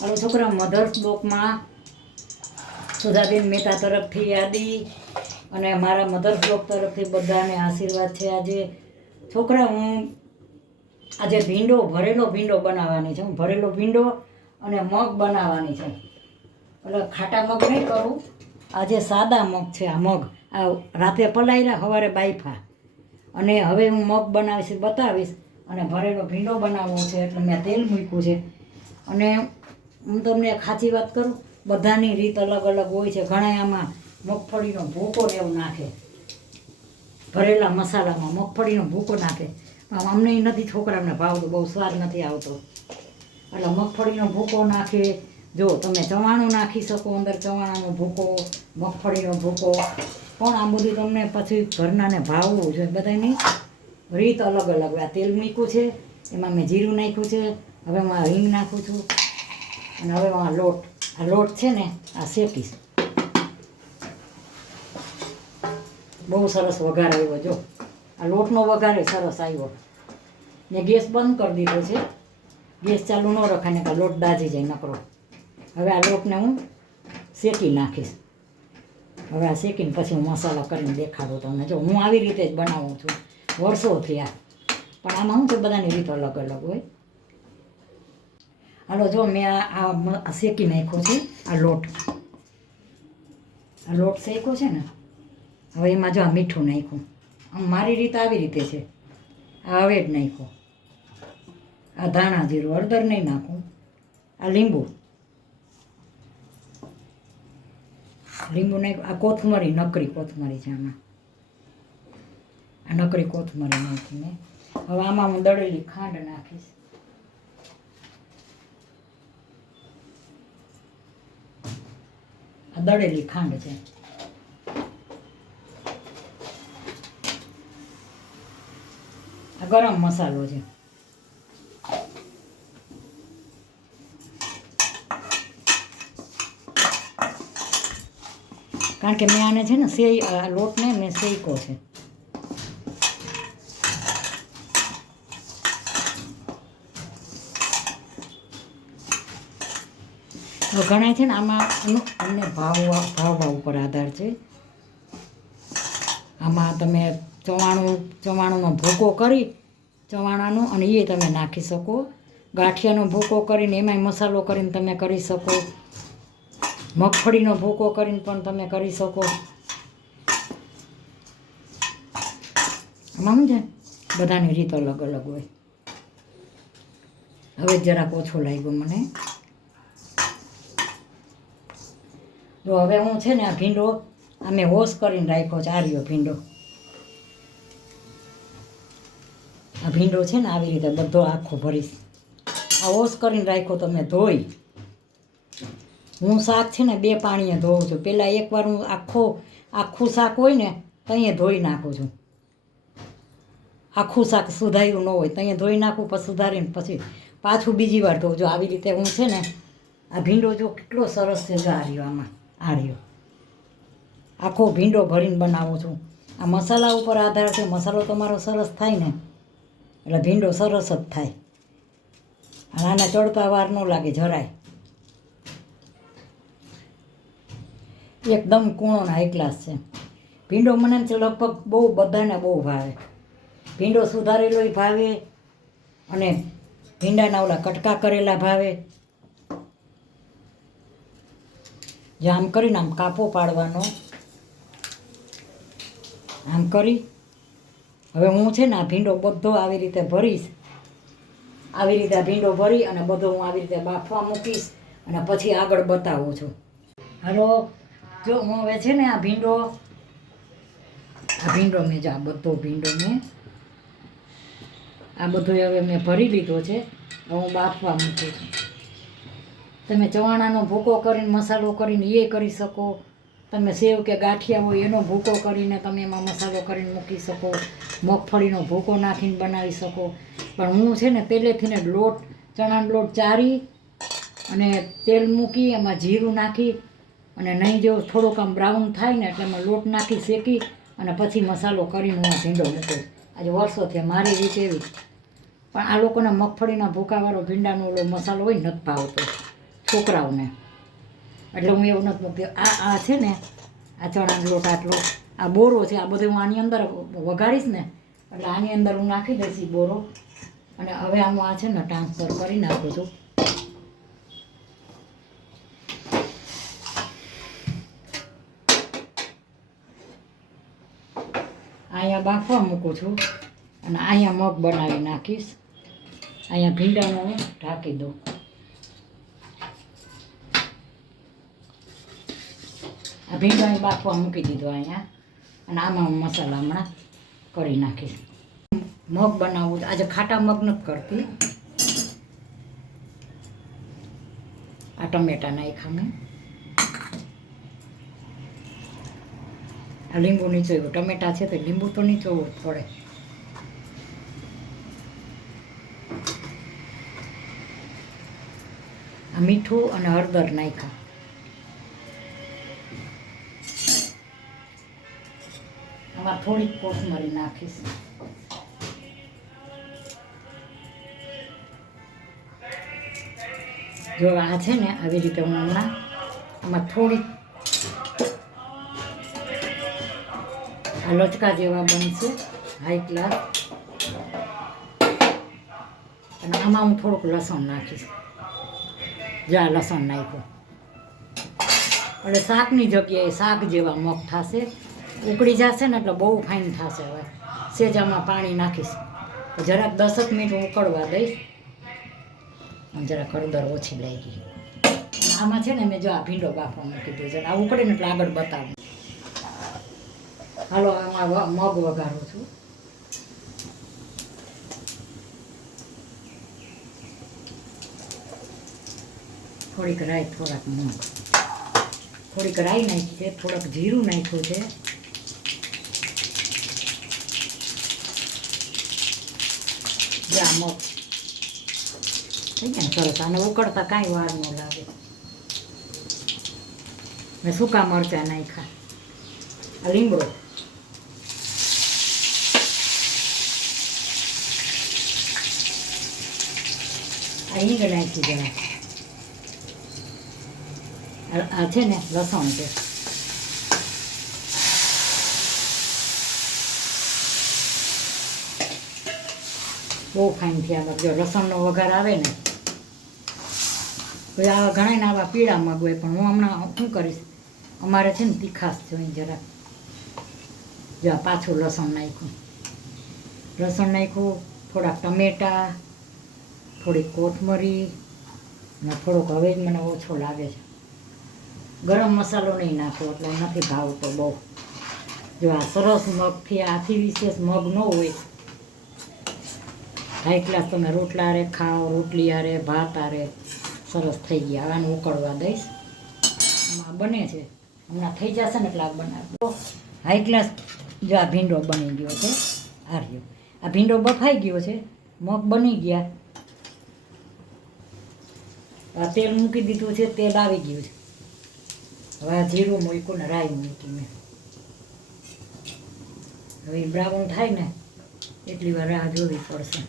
હાલો છોકરા, મધર્સ બ્લોકમાં સુધાબેન મહેતા તરફથી યાદી અને મારા મધર્સ બ્લોક તરફથી બધાને આશીર્વાદ છે. આજે છોકરા, હું આજે ભરેલો ભીંડો બનાવવાની છે. હું ભરેલો ભીંડો અને મગ બનાવવાની છે. એટલે ખાટા મગ નહીં કરું, આજે સાદા મગ છે. આ મગ આ રાતે પલાળ્યા, સવારે બાફા, અને હવે હું મગ બનાવીશ, બતાવીશ. અને ભરેલો ભીંડો બનાવવો છે એટલે મેં તેલ મૂક્યું છે. અને હું તમને એક સાચી વાત કરું, બધાની રીત અલગ અલગ હોય છે. ઘણા આમાં મગફળીનો ભૂકો ને એવું નાખે, ભરેલા મસાલામાં મગફળીનો ભૂકો નાખે. અમને એ નથી, છોકરાને ભાવતું, બહુ સ્વાદ નથી આવતો. એટલે મગફળીનો ભૂકો નાખે. જો તમે ચવાણું નાખી શકો અંદર, ચવાણાનો ભૂકો, મગફળીનો ભૂકો. પણ આ બધું તમને પછી ઘરનાને ભાવવું જોઈએ. બધાની રીત અલગ અલગ. આ તેલ મૂક્યું છે, એમાં મેં જીરું નાખ્યું છે. હવે હું આ હિંગ નાખું છું. અને હવે આ લોટ છે ને, આ શેકીશ. બહુ સરસ વઘાર આવ્યો. જો આ લોટનો વઘાર સરસ આવ્યો. ને ગેસ બંધ કરી દીધો છે. ગેસ ચાલુ ન રખાય ને લોટ દાજી જાય નકરો. હવે આ લોટને હું શેકી નાખીશ. હવે આ શેકીને પછી હું મસાલા કરીને દેખાડું તમને. જો હું આવી રીતે જ બનાવું છું વર્ષોથી. આ પણ આમાં શું છે, બધાની રીત અલગ અલગ હોય. હાલો, જો મેં આ શેકી નાખ્યો છે. આ લોટ શેક્યો છે ને. હવે એમાં જો આ મીઠું નાખ્યું. આમ મારી રીત આવી રીતે છે. આ હવે જ નાખ્યું. આ ધાણા જીરું, હળદર નહીં નાખું. આ લીંબુ નાખ્યું. આ કોથમરી, નકરી કોથમરી છે આમાં. આ નકરી કોથમરી નાખીને હવે આમાં હું દળેલી ખાંડ નાખીશ. આ દળેલી ખાંડ છે. આ ગરમ મસાલો છે. કારણ કે મેં આને છે ને લોટને મેં શેક્યો છે. ઘણા છે ને આમાં અમને ભાવવા ઉપર આધાર છે. આમાં તમે ચવાણુંનો ભૂકો કરી, ચવાણાનો, અને એ તમે નાખી શકો. ગાંઠિયાનો ભૂકો કરીને એમાંય મસાલો કરીને તમે કરી શકો. મગફળીનો ભૂકો કરીને પણ તમે કરી શકો. આમાં શું છે, બધાની રીત અલગ અલગ હોય. હવે જરાક ઓછો લાગ્યો મને. જો હવે હું છે ને આ ભીંડો અમે વોશ કરીને રાખ્યો છે. આ રહ્યો ભીંડો. આ ભીંડો છે ને આવી રીતે બધો આખો ભરીશ. આ વોશ કરીને રાખ્યો તમે ધોઈ. હું શાક છે ને 2 પાણીએ ધોઉં છું. પહેલાં એકવાર હું આખું શાક હોય ને ત્યાં ધોઈ નાખું છું. આખું શાક સુધાર્યું ન હોય ત્યાં ધોઈ નાખું, પછી સુધારીને પછી પાછું બીજી વાર ધોઉં છું. આવી રીતે હું છે ને આ ભીંડો જો કેટલો સરસ છે. જો આ રહ્યો, આમાં આ રહ્યો આખો ભીંડો ભરીને બનાવું છું. આ મસાલા ઉપર આધાર છે. મસાલો તમારો સરસ થાય ને એટલે ભીંડો સરસ જ થાય. અને આને ચડતા વાર ન લાગે જરાય. એકદમ કૂણો ને હાઈ ક્લાસ છે ભીંડો. મને છે લગભગ બધાને બહુ ભાવે. ભીંડો સુધારેલોય ભાવે અને ભીંડાના ઓલા કટકા કરેલા ભાવે. જે આમ કરીને આમ કાપો પાડવાનો, આમ કરી. હવે હું છે ને આ ભીંડો બધો આવી રીતે ભરીશ. આવી રીતે આ ભીંડો ભરી અને બધો હું આવી રીતે બાફવા મૂકીશ અને પછી આગળ બતાવું છું. હાલો, જો હું હવે છે ને આ ભીંડો મેં જો આ બધો ભીંડો મેં આ બધો હવે મેં ભરી લીધો છે. હવે હું બાફવા મૂકું છું. તમે ચવાણાનો ભૂકો કરીને મસાલો કરીને એ કરી શકો. તમે સેવ કે ગાંઠિયા હોય એનો ભૂકો કરીને તમે એમાં મસાલો કરીને મૂકી શકો. મગફળીનો ભૂકો નાખીને બનાવી શકો. પણ હું છે ને પહેલેથી ને ચણાનો લોટ ચારી અને તેલ મૂકી, એમાં જીરું નાખી અને નહીં જેવું થોડુંક આમ બ્રાઉન થાય ને એટલે એમાં લોટ નાખી શેકી અને પછી મસાલો કરીને હું આ ભીંડો મૂકું. આજે વર્ષોથી મારી રીતે એવી. પણ આ લોકોને મગફળીના ભૂકાવાળો ભીંડાનો ઓલો મસાલો હોય નથી ભાવતો. છોકરાઓને. એટલે હું એવું નથી મૂકતી. આ છે ને, આ ચણાનો લોટ આટલો, આ બોરો છે, આ બધું હું આની અંદર વઘારીશ ને એટલે આની અંદર હું નાખી દઈશ ઈ બોરો. અને હવે આમ આ છે ને ટ્રાન્સફર કરી નાખું છું. અહીંયા બાફવા મૂકું છું અને અહીંયા મગ બનાવી નાખીશ. અહીંયા ભીંડાને હું ઢાંકી દઉં. આ ભીંડાને બાફવા મૂકી દીધો અહીંયા અને આમાં હું મસાલા હમણાં કરી નાખીશ. મગ બનાવવું આજે ખાટા મગ નથી કરતી. આ ટમેટા નાખ્યા મેં. આ લીંબુ નીચોયું. ટમેટા છે તો લીંબુ તો નીચોવું જ પડે. આ મીઠું અને હળદર નાખ્યા. આમાં થોડીક કોથમરી નાખીશ. જો આ છે ને આવી રીતે હું હમણાં આમાં થોડીક આ લચકા જેવા બનશે હાઈ ક્લાસ. અને આમાં હું થોડુંક લસણ નાખીશ. જા લસણ નાખ્યું એટલે શાકની જગ્યાએ શાક જેવા મગ થશે. ઉકળી જશે ને એટલે બહુ ફાઇન થશે. હવે સેજામાં પાણી નાખીશ. જરાક 10 મિનિટ હું ઉકળવા દઈશ. જરાક હળદર ઓછી લાગી. આમાં છે ને મેં જો આ ભીંડો બાફવા મૂકી દીધો છે. આ ઉકળે ને એટલે આગળ બતાવું. હાલો આમાં મગ વઘારું છું. થોડીક રાઈ, થોડાક મગ, થોડીક રાઈ નાખી છે, થોડાક જીરું નાખ્યું છે. જા મગ થઈ ગયા ને સરસ. આને ઉકળતા કાંઈ વાર ન લાગે. મેં સૂકા મરચાં નાખ્યા. આ લીમડો, આ હિંગ નાખી જરા. આ છે ને લસણ છે. બહુ ફાઇન થયા. જો લસણનો વઘાર આવે ને તો આવા ઘણા ને આવા પીળા મગ હોય, પણ હું હમણાં શું કરીશ, અમારે છે ને તીખાશ જોઈએ જરાક. જો પાછું લસણ નાખ્યું. લસણ નાખ્યું, થોડાક ટમેટા, થોડીક કોથમરી અને થોડોક હવે જ મને ઓછો લાગે છે. ગરમ મસાલો નહીં નાખો એટલે નથી ભાવતો બહુ. જો આ સરસ મગથી, આથી વિશેષ મગ ન હોય. હાઈ ક્લાસ તમે રોટલા હારે ખાઓ, રોટલી હારે, ભાત હારે સરસ થઈ ગયા. આને ઉકળવા દઈશ. આમાં બને છે, હમણાં થઈ જશે ને એટલે આ બનાવો. હાઈ ક્લાસ જો આ ભીંડો બની ગયો છે. આ રહ્યો આ ભીંડો બફાઈ ગયો છે. મગ બની ગયા. આ તેલ મૂકી દીધું છે, તેલ આવી ગયું છે. હવે આ જીરું મૂક્યું ને રાઈ મૂકી મેં. હવે બ્રાઉન થાય ને એટલી વાર રાહ જોવી પડશે.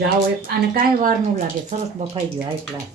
જાઓ આને કાંઈ વાર ન લાગે. સરસ બફાઈ ગયો હાઈ ક્લાસ.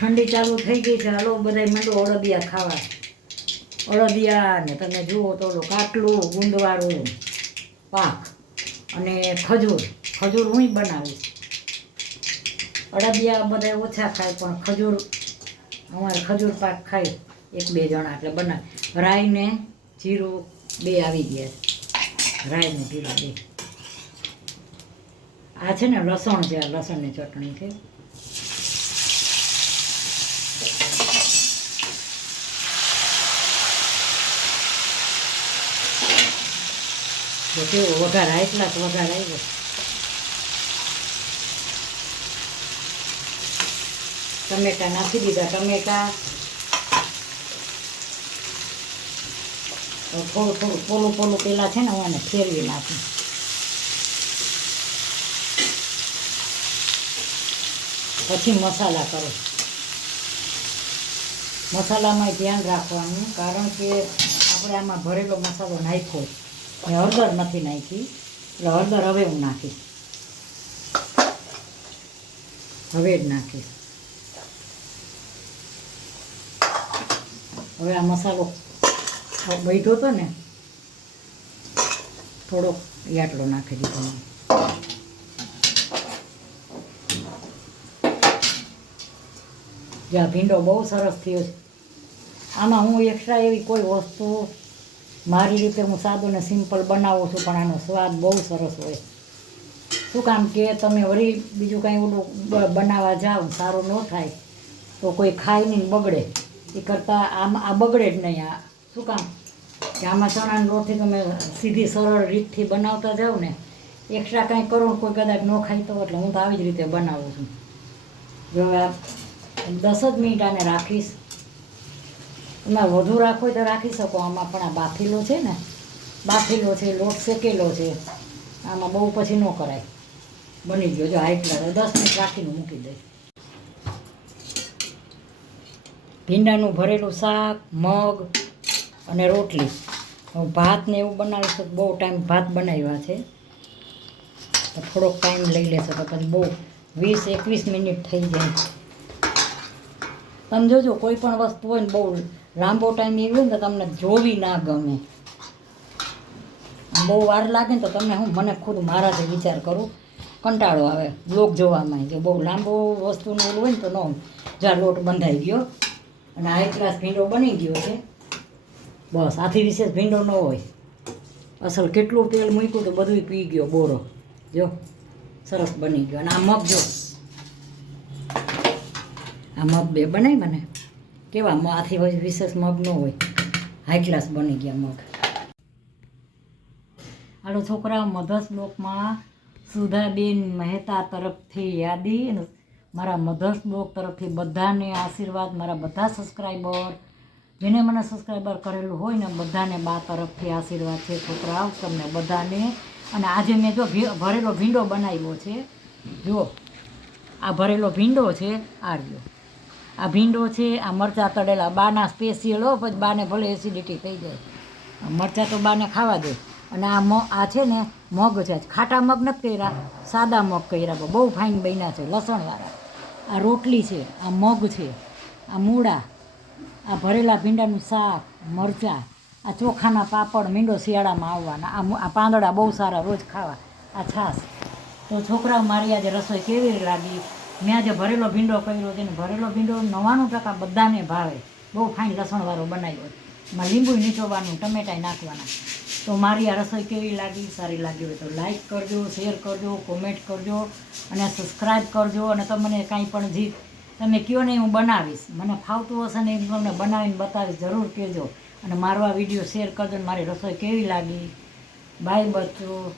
ઠંડી ચાલુ થઈ ગઈ છે. હાલો બધા માંડો અળદિયા ખાવા. અળદિયા ને તમે જુઓ તો ઓલો કાટલું ગુંદવાળું પાક અને ખજૂર. ખજૂર હું બનાવીશ. અળદિયા બધા ઓછા ખાય પણ ખજૂર અમારે ખજૂર પાક ખાય 1-2 જણા એટલે બનાવે. રાઈ ને જીરું 2 આવી ગયા. રાઈ ને જીરું 2. આ છે ને લસણ છે. આ લસણની ચટણી છે. તો કેવો વઘાર એટલા જ વઘાર આવ્યો. ટમેટા નાખી દીધા. ટમેટા થોડું થોડું પોલું પોલું પેલા છે ને હું એને ફેરવી નાખું. પછી મસાલા કરો. મસાલામાં ધ્યાન રાખવાનું, કારણ કે આપણે આમાં ભરેલો મસાલો નાખ્યો, હળદર નથી નાખી, એટલે હળદર હવે હું નાખીશ, હવે જ નાખીશ. હવે આ મસાલો વધ્યો હતો ને થોડોક આટલો નાખી દીધો. જ્યાં ભીંડો બહુ સરસ થયો છે. આમાં હું એક્સ્ટ્રા એવી કોઈ વસ્તુ મારી રીતે હું સાદો ને સિમ્પલ બનાવું છું, પણ આનો સ્વાદ બહુ સરસ હોય. શું કામ કે તમે વળી બીજું કાંઈ ઓલું બનાવવા જાઓ સારું ન થાય તો કોઈ ખાય નહીં, બગડે. એ કરતાં આ બગડે જ નહીં. આ શું કામ કે આમાં ચણાની લોટથી તમે સીધી સરળ રીતથી બનાવતા જાઓ ને, એક્સ્ટ્રા કાંઈ કરો ને કોઈ કદાચ ન ખાય તો, એટલે હું તો આવી જ રીતે બનાવું છું. જો આ 10 જ મિનિટ આને રાખીશ. તમે વધુ રાખો તો રાખી શકો આમાં, પણ આ બાફેલો છે ને, બાફેલો છે, લોટ શેકેલો છે, આમાં બહુ પછી ન કરાય. બની ગયો જો હાઈટલા 10 મિનિટ રાખીને મૂકી દઈશ. ભીંડાનું ભરેલું શાક, મગ અને રોટલી. ભાત ને એવું બનાવીશ તો બહુ ટાઈમ ભાત બનાવ્યા છે તો થોડોક ટાઈમ લઈ લેશે, તો પછી બહુ 20-21 મિનિટ થઈ જાય. તમે જોજો કોઈ પણ વસ્તુ હોય ને બહુ લાંબો ટાઈમ એવી હોય ને તો તમને જોવી ના ગમે. બહુ વાર લાગે ને તો તમને મને ખુદ મારા જ વિચાર કરું, કંટાળો આવે બ્લોગ જોવામાં. જો બહુ લાંબો વસ્તુનું ઓલું હોય ને તો ન, જ્યાં લોટ બંધાઈ ગયો અને હાઈ ક્લાસ ભીંડો બની ગયો છે, બસ આથી વિશેષ ભીંડો ન હોય. અસલ કેટલું તેલ મૂક્યું તો બધું પી ગયો બોરો. જો સરસ બની ગયો. અને આ મગ જો, આ મગ બે બનાવી મને કેવા આથી વિશેષ મગ ન હોય, હાઈ ક્લાસ બની ગયા મગ. હાલો છોકરા, મધર્સ બ્લોકમાં સુધાબેન મહેતા તરફથી યાદી અને મારા મધર્સ બ્લોક તરફથી બધાને આશીર્વાદ. મારા બધા સબસ્ક્રાઈબર જેને મને સબસ્ક્રાઈબર કરેલું હોય ને બધાને બા તરફથી આશીર્વાદ છે. છોકરાઓ તમને બધાને. અને આજે મેં જો ભરેલો ભીંડો બનાવ્યો છે. જો આ ભરેલો ભીંડો છે, આ રહ્યો આ ભીંડો છે. આ મરચાં તળેલા બાના સ્પેશિયલ હો, પછી બાને ભલે એસિડિટી થઈ જાય, મરચાં તો બાને ખાવા દે. અને આ છે ને મગ છે, ખાટા મગ નથી કર્યા, સાદા મગ કર્યા, બહુ ફાઇન બન્યા છે, લસણવાળા. આ રોટલી છે, આ મગ છે, આ મૂળા, આ ભરેલા ભીંડાનું શાક, મરચાં, આ ચોખાના પાપડ, મીંડો શિયાળામાં આવવાના, આ પાંદડા બહુ સારા રોજ ખાવા, આ છાશ. તો છોકરાઓ મારી આજે રસોઈ કેવી લાગી? મેં આજે ભરેલો ભીંડો કર્યો છે ને ભરેલો ભીંડો 99% બધાને ભાવે. બહુ ફાઇન લસણવાળો બનાવ્યો, એમાં લીંબુ નીચોવાનું, ટમેટાં નાખવાના. તો મારી આ રસોઈ કેવી લાગી? સારી લાગી હોય તો લાઈક કરજો, શેર કરજો, કોમેન્ટ કરજો અને સબસ્ક્રાઈબ કરજો. અને તમને કાંઈ પણ જે તમે કહો ને હું બનાવીશ, મને ફાવતું હશે ને એ તમને બનાવીને બતાવીશ, જરૂર કહેજો. અને મારો આ વિડીયો શેર કરજો ને મારી રસોઈ કેવી લાગી. બાય બચ્ચો.